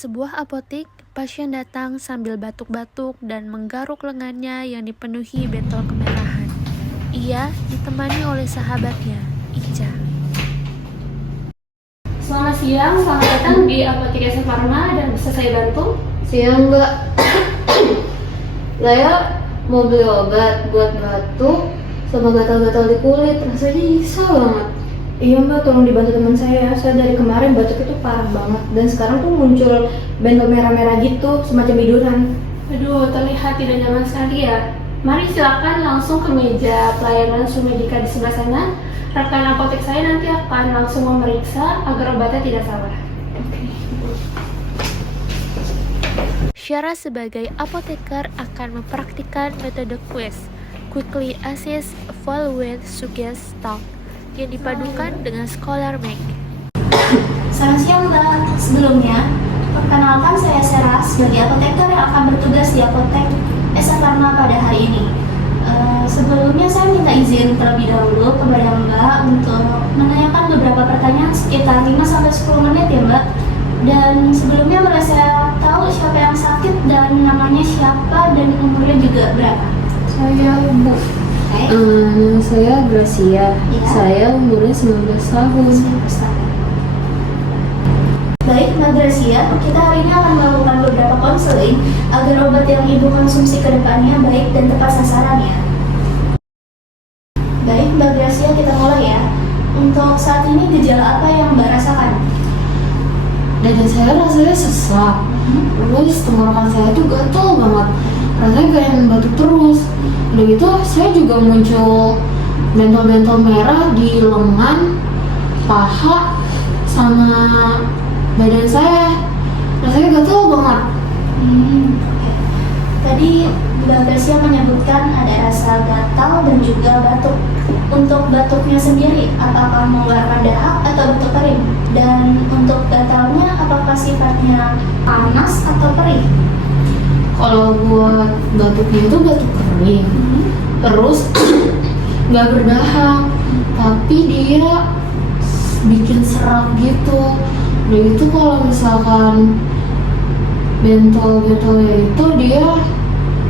sebuah apotik, pasien datang sambil batuk-batuk dan menggaruk lengannya yang dipenuhi bentol kemerahan. Ia ditemani oleh sahabatnya, Ica. Selamat siang, selamat datang di Apotek SF Pharma dan bisa saya bantu? Siang Mbak, saya mau beli obat buat batuk sama gatal-gatal di kulit, rasanya nyesel banget. Iya Mbak, tolong dibantu teman saya. Saya dari kemarin batuk itu parah banget dan sekarang tuh muncul bentol merah-merah gitu, semacam biduran. Aduh, terlihat tidak nyaman sekali ya. Mari silakan langsung ke meja pelayanan Sumedika di sebelah sana. Rekan apotek saya nanti akan langsung memeriksa agar obatnya tidak salah. Syara sebagai apoteker akan mempraktikkan metode quiz, Quickly Assess, Evaluate, Suggest, Talk, yang dipadukan dengan Scholar Make. Selamat siang Mbak, sebelumnya perkenalkan saya Sarah sebagai apoteker yang akan bertugas di Apotek SF Pharma pada hari ini. Sebelumnya saya minta izin terlebih dahulu kepada Mbak untuk menanyakan beberapa pertanyaan sekitar 5-10 menit ya Mbak. Dan sebelumnya boleh saya tahu siapa yang sakit dan namanya siapa dan umurnya juga berapa? Saya Bu. Nama saya Gracia, Ya. saya umurnya 19 tahun. Baik Mbak Gracia, kita hari ini akan melakukan beberapa konseling agar obat yang Ibu konsumsi ke depannya baik dan tepat sasarannya. Baik Mbak Gracia, kita mulai ya. Untuk saat ini gejala apa yang Mbak rasakan? Dada saya rasanya sesak, terus tenggorokan saya tuh gatel banget, rasanya kayak batuk terus. Udah gitu saya juga muncul bentol-bentol merah di lengan, paha, sama badan saya, rasanya gatel banget. Oke. Tadi Mbak Gracia menyebutkan ada rasa gatal dan juga batuk. Untuk batuknya sendiri, apakah mengeluarkan dahak atau batuk kering? Dan untuk gatalnya, apakah sifatnya panas atau perih? Kalau buat batuknya itu batuk kering, terus nggak berdahak, tapi dia bikin serak gitu. Udah itu kalau misalkan bentol-bentolnya itu dia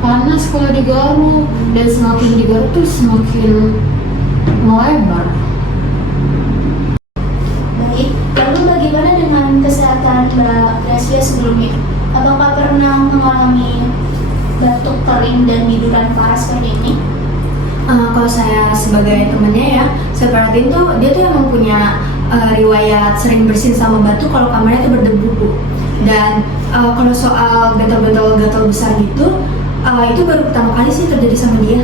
panas kalau digaruk, dan semakin digaruk tuh semakin melebar. Baik, lalu bagaimana dengan kesehatan Mbak Gracia sebelumnya? Apakah pernah mengalami batuk kering dan biduran parah seperti ini? Kalau saya sebagai temennya ya, saya perhatiin tuh dia tuh emang punya riwayat sering bersin sama batuk kalau kamarnya tuh berdebu Bu. Dan kalau soal bentol-bentol gatal besar gitu, itu baru pertama kali sih terjadi sama dia.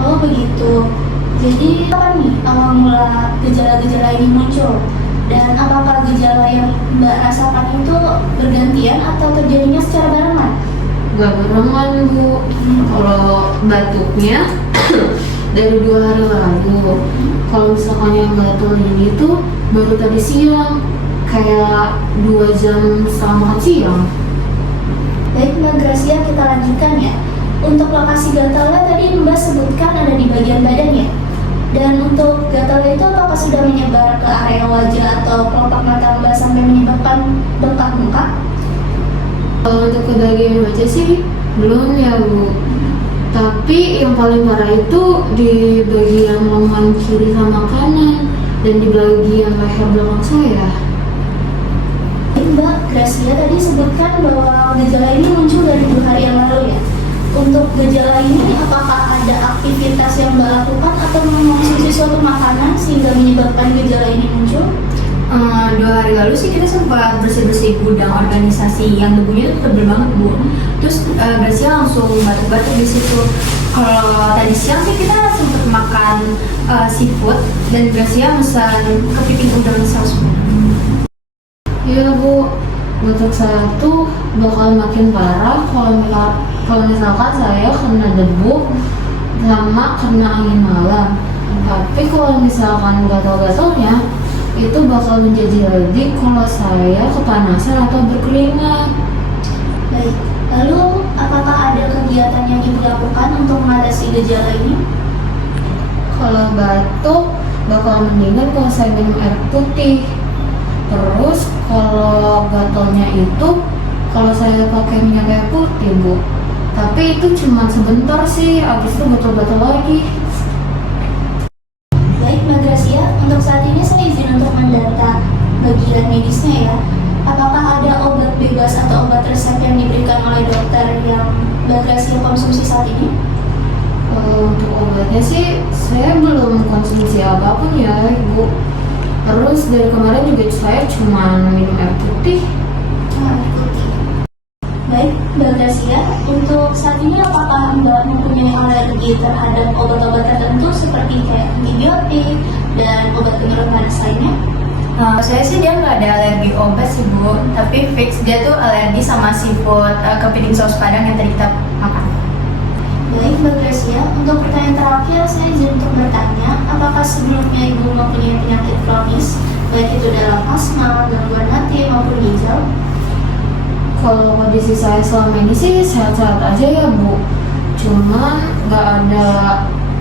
Oh begitu. Jadi kapan nih awal mula gejala-gejala ini muncul? Dan apakah gejala yang Mbak rasakan itu bergantian atau terjadinya secara barengan? Gak barengan Bu. Kalau batuknya dari 2 hari lalu. Kalau misalkan yang batuk ini tuh baru tadi siang, kayak 2 jam setelah makan siang. Baik Mbak Gracia, kita lanjutkan ya. Untuk lokasi gatalnya tadi Mbak sebutkan ada di bagian badan ya. Dan untuk gatalnya itu apakah sudah menyebar ke area wajah atau kelopak mata Mbak sampai menyebabkan bengkak-bengkak? Kalau untuk ke bagian wajah sih belum ya Bu. Tapi yang paling parah itu di bagian lengan kiri sama kanan dan di bagian leher belakang saya. Mbak Gracia tadi sebutkan bahwa gejala ini muncul dari 2 hari yang lalu ya. Untuk gejala ini apakah ada aktivitas yang Mbak lakukan atau mengonsumsi suatu makanan sehingga menyebabkan gejala ini muncul? 2 hari lalu sih kita sempat bersih-bersih gudang organisasi yang debunya itu tebel banget Bu. Terus Gracia langsung batuk-batuk di situ. Kalau tadi siang sih kita sempat makan seafood dan Gracia pesan kepiting udang saus. Iya Bu, batuk saya tuh bakal makin parah kalau misalkan saya kena debu sama kena angin malam. Tapi kalau misalkan gatal-gatalnya itu bakal menjadi lagi kalau saya kepanasan atau berkeringat. Baik, lalu apakah ada kegiatan yang Ibu lakukan untuk mengatasi gejala ini? Kalau batuk bakal mendingan kalau saya minum air putih. Terus Kalau gatalnya itu kalau saya pakai minyak kayu putih, Bu. Tapi itu cuma sebentar sih, habis itu gatal-gatal lagi. Baik, Mbak Gracia, untuk saat ini saya izin untuk mendata bagian medisnya ya. Apakah ada obat bebas atau obat resep yang diberikan oleh dokter yang Mbak Gracia konsumsi saat ini? Untuk obatnya sih saya belum konsumsi apapun ya, Ibu. Terus dari kemarin juga saya cuma minum air putih. Air putih. Baik, Mbak Gracia, untuk saat ini apakah Mbak mempunyai alergi terhadap obat-obat tertentu seperti kayak antibiotik dan obat penurun panas lainnya? Saya sih dia nggak ada alergi obat sih Bu, tapi fix dia tuh alergi sama seafood, kepiting saus padang yang tadi kita makan. Baik, Mbak Gracia, untuk pertanyaan terakhir saya izin untuk bertanya, apakah sebelumnya Ibu mempunyai penyakit kronis, baik itu dalam asma, gangguan hati maupun ginjal? Kalau kondisi saya selama ini sih sehat-sehat aja ya, Bu. Cuman nggak ada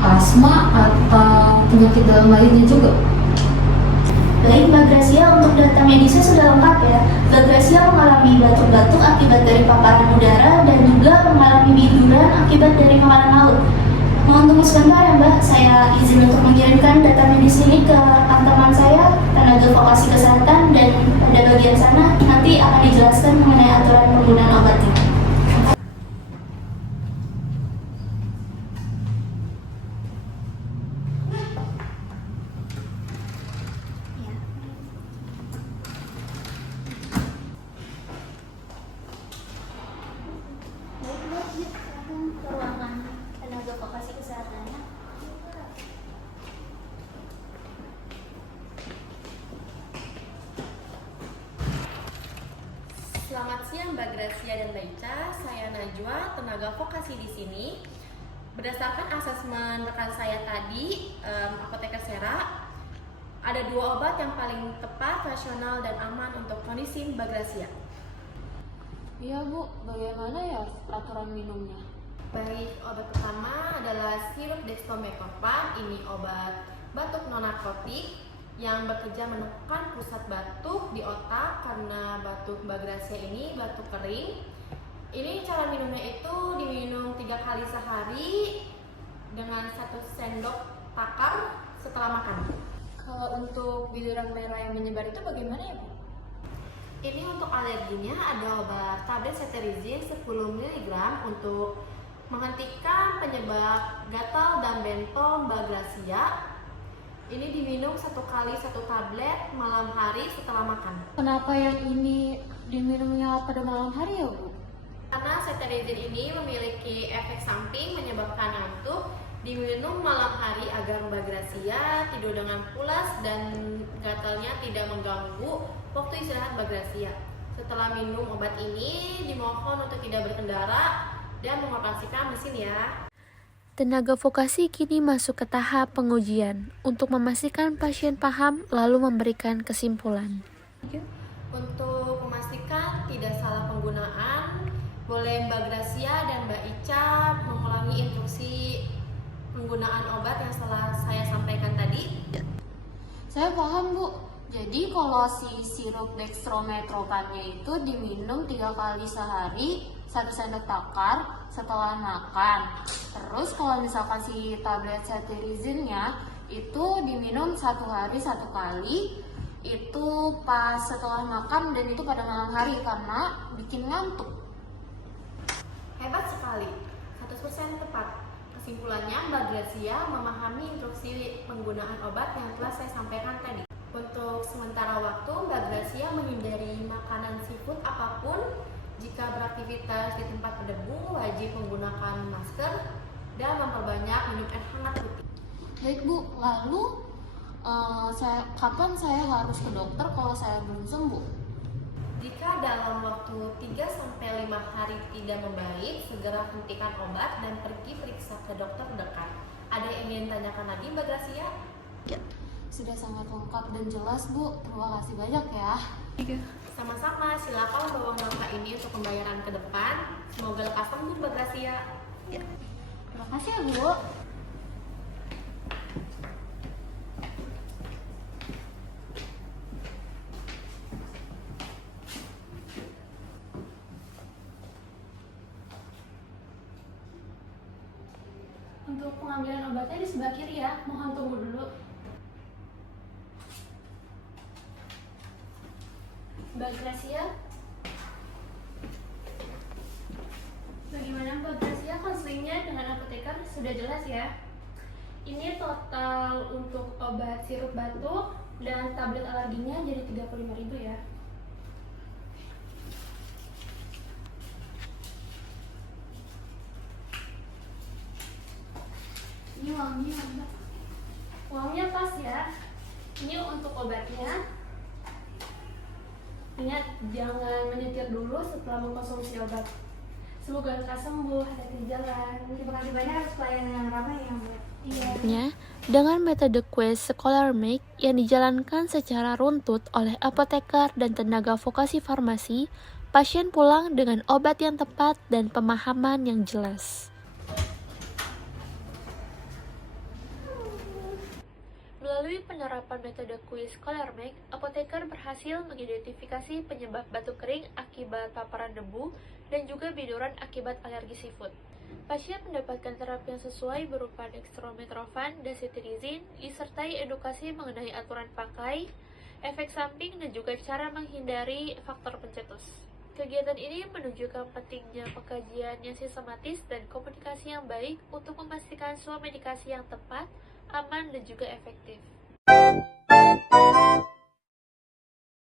asma atau penyakit dalam lainnya juga. Baik, Mbak Gracia, untuk data medisnya sudah lengkap ya. Mbak Gracia mengalami batuk-batuk akibat dari paparan udara dan juga mengalami biduran akibat dari kemarin laut. Mohon tunggu sebentar ya Mbak, saya izin untuk mengirimkan data medis ini ke teman saya, tenaga vokasi kesehatan, dan pada bagian sana nanti akan dijelaskan mengenai aturan penggunaan obatnya. Ya. Baik, Mbak, yuk silakan ke ruangan tenaga vokasi kesehatannya. Selamat siang Mbak Gracia dan Mbak Ica, saya Najwa, tenaga vokasi di sini. Berdasarkan asesmen rekan saya tadi, apoteker Sera, ada 2 obat yang paling tepat, rasional, dan aman untuk kondisi Mbak Gracia. Iya, Bu. Bagaimana ya aturan minumnya? Baik, obat pertama adalah sirup dextromethorphan. Ini obat batuk non-narkotik yang bekerja menekan pusat batuk di otak karena batuk Mbak Gracia ini batuk kering. Ini cara minumnya itu diminum 3 kali sehari dengan 1 sendok takar setelah makan. Kalau untuk biduran merah yang menyebar itu bagaimana ya, Bu? Ini untuk alerginya ada obat tablet cetirizine 10 mg untuk menghentikan penyebab gatal dan bentol Mbak Gracia. Ini diminum 1 kali 1 tablet malam hari setelah makan. Kenapa yang ini diminumnya pada malam hari ya, Bu? Karena cetirizine ini memiliki efek samping menyebabkan ngantuk, diminum malam hari agar Mbak Gracia tidur dengan pulas dan gatalnya tidak mengganggu waktu istirahat Mbak Gracia. Setelah minum obat ini, dimohon untuk tidak berkendara dan mengoperasikan mesin ya. Tenaga vokasi kini masuk ke tahap pengujian untuk memastikan pasien paham lalu memberikan kesimpulan. Untuk memastikan tidak salah penggunaan, boleh Mbak Gracia dan Mbak Ica mengulangi instruksi penggunaan obat yang telah saya sampaikan tadi. Saya paham, Bu. Jadi kalau si sirup dextromethorphannya itu diminum 3 kali sehari, 1 sendok takar setelah makan. Terus kalau misalkan si tablet cetirizine-nya itu diminum 1 hari 1 kali, itu pas setelah makan dan itu pada malam hari karena bikin ngantuk. Hebat sekali, 100% tepat. Kesimpulannya, Mbak Gracia memahami instruksi penggunaan obat yang telah saya sampaikan tadi. Untuk sementara waktu, Mbak Gracia menghindari makanan seafood apapun. Jika beraktivitas di tempat berdebu, wajib menggunakan masker dan memperbanyak minum air hangat putih. Baik, Bu. Lalu kapan saya harus ke dokter kalau saya belum sembuh? Jika dalam waktu 3-5 hari tidak membaik, segera hentikan obat dan pergi periksa ke dokter terdekat. Ada yang ingin tanyakan lagi Mbak Gracia? Sudah sangat lengkap dan jelas, Bu. Terima kasih banyak ya. Sama-sama, silakan bawa angka ini untuk pembayaran ke depan. Semoga lekas sembuh Mbak Gracia. Terima kasih ya, Bu. Untuk pengambilan obatnya di sebelah kiri ya, mohon tunggu dulu. Mbak Gracia, bagaimana Mbak Gracia konselingnya dengan apoteker? Sudah jelas ya? Ini total untuk obat sirup batuk dan tablet alerginya jadi 35.000 ya. Ini uangnya Mbak. Uangnya pas ya. Ini untuk obatnya. Ingat, jangan menyetir dulu setelah mengkonsumsi obat. Semoga lekas sembuh, hati-hati di jalan. Terima kasih banyak atas pelayanan yang ramai ya Mbak. Iya. Dengan metode Quest Scholar Make yang dijalankan secara runtut oleh apoteker dan tenaga vokasi farmasi, pasien pulang dengan obat yang tepat dan pemahaman yang jelas. Melalui penerapan metode Quest Scholar Make, apoteker berhasil mengidentifikasi penyebab batuk kering akibat paparan debu dan juga biduran akibat alergi seafood. Pasien mendapatkan terapi yang sesuai berupa dextromethorphan dan cetirizine, disertai edukasi mengenai aturan pakai, efek samping, dan juga cara menghindari faktor pencetus. Kegiatan ini menunjukkan pentingnya pengkajian yang sistematis dan komunikasi yang baik untuk memastikan suap medikasi yang tepat, aman, dan juga efektif.